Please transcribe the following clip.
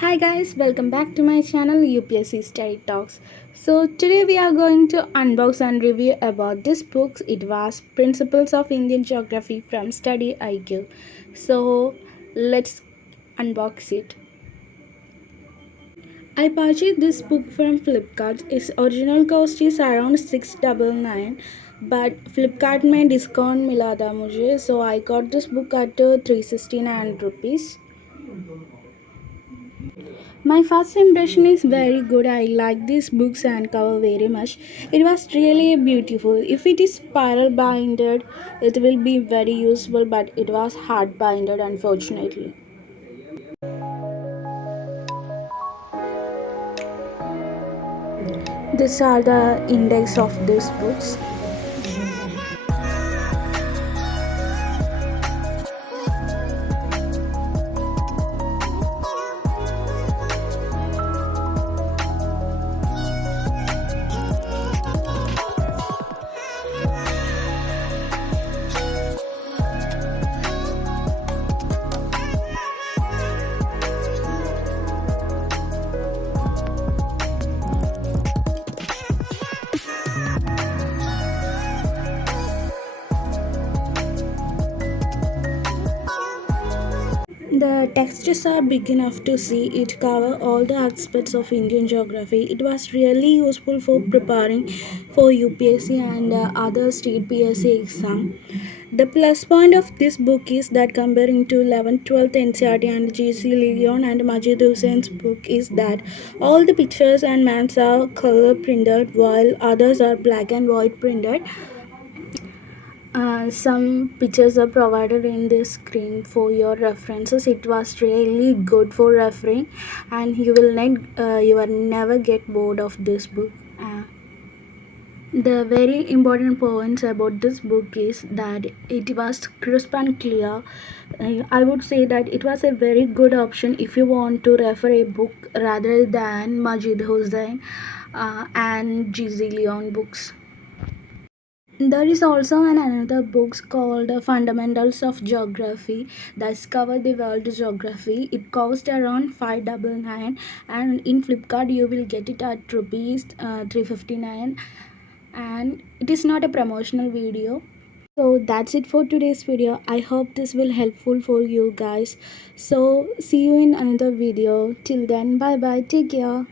Hi guys, welcome back to my channel UPSC Study Talks. So today we are going to unbox and review about this book. It was Principles of Indian Geography from Study IQ. So let's unbox it. I purchased this book from Flipkart. Its original cost is around 699, but Flipkart में discount मिला था मुझे, so I got this book at 369 rupees. My first impression is very good. I like these books and cover very much. It was really beautiful. If it is spiral binded, it will be very useful, but it was hard binded unfortunately. These are the index of these books. The textures are big enough to see it cover all the aspects of Indian geography. It was really useful for preparing for UPSC and other state PSC exam. The plus point of this book is that comparing to 11th, 12th NCRT and GC Leong and Majid Hussein's book is that all the pictures and maps are color printed while others are black and white printed. Some pictures are provided in this screen for your references. It was really good for referring, and you will never get bored of this book. The very important points about this book is that it was crisp and clear. I would say that it was a very good option if you want to refer a book rather than Majid Hussain and GC Leong books. There is also another book called Fundamentals of Geography that's cover the world geography. It cost around 599, and in Flipkart you will get it at rupees 359, and it is not a promotional video. So that's it for today's video. I hope this will helpful for you guys. So see you in another video. Till then, bye bye. Take care.